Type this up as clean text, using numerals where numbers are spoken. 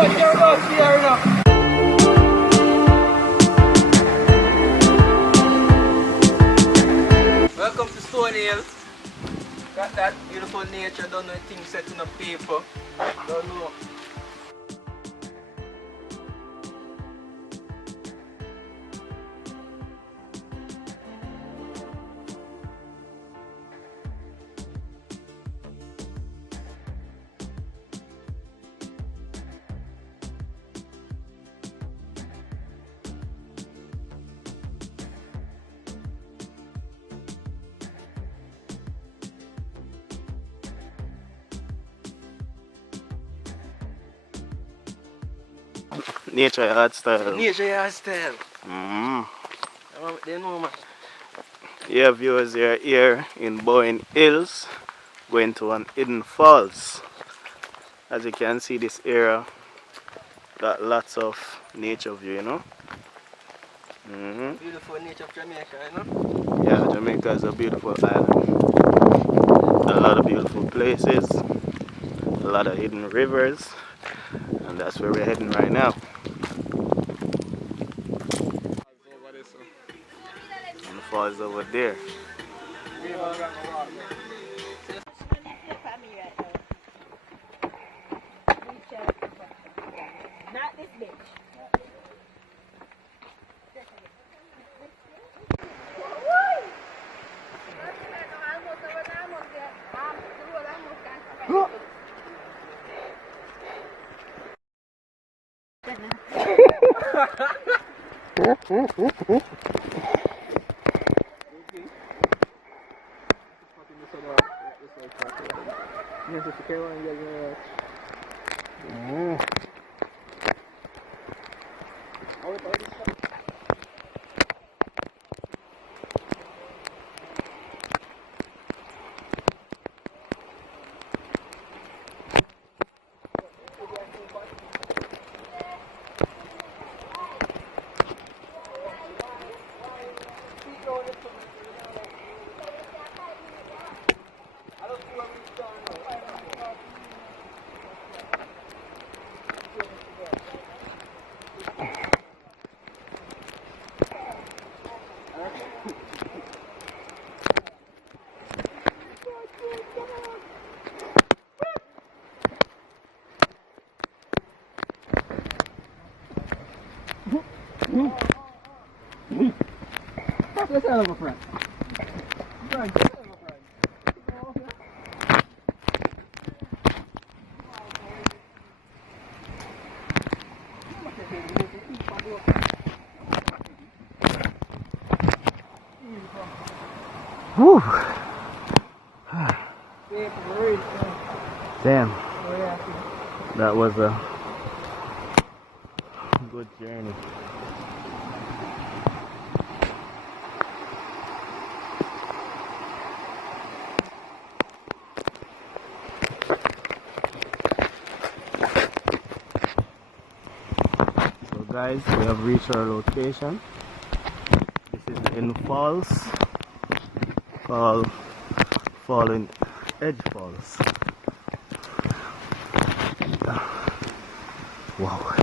Welcome to Stony Hill. Got that beautiful nature, don't know things set in a paper. Don't know. Nature art style. Nature yard style. Mm. They know, man. Yeah, viewers, you're here in Bowen Hills, going to an hidden falls. As you can see, this area got lots of nature view, you know. Beautiful nature of Jamaica, you know. Yeah, Jamaica is a beautiful island. A lot of beautiful places, a lot of hidden rivers, and that's where we're heading right now. And the falls over there. Not this bitch. Let's have a friend. Whew. Damn. That was a good journey. So guys, we have reached our location. This is in Falls called Falling Edge Falls. Wow.